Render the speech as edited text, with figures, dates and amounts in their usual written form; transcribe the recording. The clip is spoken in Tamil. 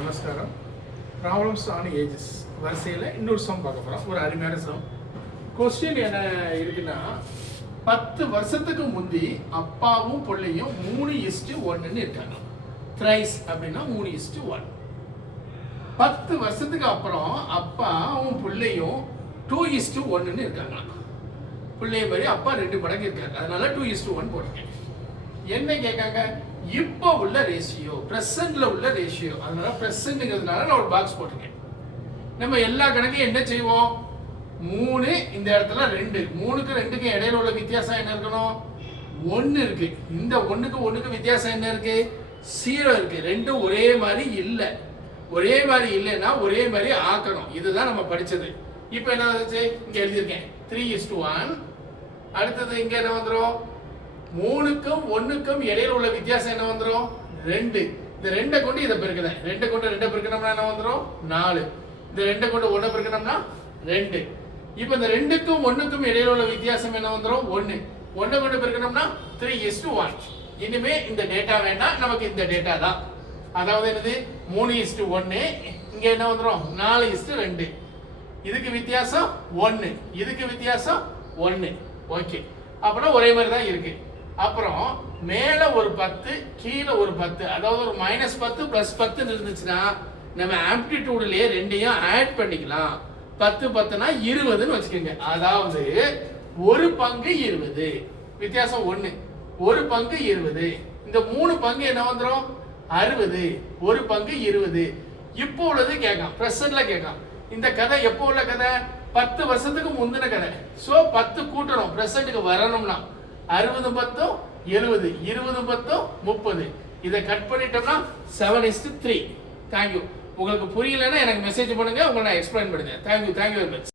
நமஸ்காரம். ப்ராப்ளம்ஸ் ஆன் ஏஜஸ் வரிசையில் இன்னொரு சம் பார்க்க போகிறோம். ஒரு அருமையான சம். கொஸ்டின் என்ன இருக்குன்னா, 10 வருஷத்துக்கு முந்தி அப்பாவும் பிள்ளையும் 3:1 இருக்காங்க. த்ரைஸ் அப்படின்னா 3:1. 10 வருஷத்துக்கு அப்புறம் அப்பாவும் பிள்ளையும் 2:1 இருக்காங்க. பிள்ளைய மாதிரி அப்பா 2 மடங்கு இருக்காங்க. அதனால 2:1 போடுங்க. என்ன கேட்காங்க? இப்போ உள்ள ரேஷியோ, பிரசன்ட்ல உள்ள ரேஷியோ. அதனால பிரசன்ட்ங்கிறதுனால நான் ஒரு பாக்ஸ் போட்டிருக்கேன். நம்ம எல்லா கணக்கையும் என்ன செய்வோம்? 3 இந்த இடத்துல 2. 3க்கு 2க்கு இடையில உள்ள வித்தியாசம் என்ன இருக்கணும்? 1 இருக்கு. இந்த 1க்கு 1க்கு வித்தியாசம் என்ன இருக்கு? 0 இருக்கு. ரெண்டும் ஒரே மாதிரி இல்லை. ஒரே மாதிரி இல்லைன்னா ஒரே மாதிரி ஆக்கணும். இதுதான் நம்ம படிச்சது. இப்போ என்ன ஆச்சு? இங்க எழுதியிருக்கேன் 3:1. அடுத்தது இங்க என்ன வந்துடும்? 3க்கும் 1க்கும் இடையில உள்ள வித்தியாசம் என்ன வந்துடும்? 2. இந்த 2 கொண்டு இதை பெருக்கிறேன். 2 கொண்டு 2 பெருக்கணும்னா என்ன வந்துடும்? 4. இந்த 2 கொண்டு 1 பெருக்கணும்னா 2. இப்போ இந்த 2க்கும் 1க்கும் இடையில உள்ள வித்தியாசம் என்ன வந்துடும்? 1. 1 கொண்டு பெருக்கணும்னா 3:1. இனிமே இந்த டேட்டா வேண்டாம், நமக்கு இந்த டேட்டா தான். அதாவது என்னது? 3:1. இங்க என்ன வந்துடும்? 4:2. இதுக்கு வித்தியாசம் 1, இதுக்கு வித்தியாசம் 1. ஓகே, அப்புறம் ஒரே மாதிரி தான் இருக்கு. அப்புறம் மேல ஒரு 10, கீழே ஒரு 10, அதாவது ஒரு -10 +10 இருந்துச்சுன்னா நம்ம ஆம்ப்ளிடியூட்லயே ரெண்டையும் ஆட் பண்ணிக்கலாம். 10 10னா 20ன்னு வச்சுக்கோங்க. அதாவது ஒரு பங்கு 20, வித்தியாசம் 1. ஒரு பங்கு 20. இந்த 3 பங்கு என்ன வந்துடும்? 60. ஒரு பங்கு 20. இப்போ உள்ளது கேட்கான், பிரசன்ட்ல கேட்கான். இந்த கதை எப்போ உள்ள கதை? 10 வருஷத்துக்கு முந்தின கதை. சோ 10 கூட்டணும், பிரசன்ட்க்கு வரணும்னா 60 10 70, 20 10 30. இதை கட் பண்ணிட்டோம்னா 7:3. தேங்க்யூ. உங்களுக்கு புரியலன்னா எனக்கு மெசேஜ் பண்ணுங்க, உங்களுக்கு நான் எக்ஸ்பிளைன் பண்ணுங்க. Thank you very much.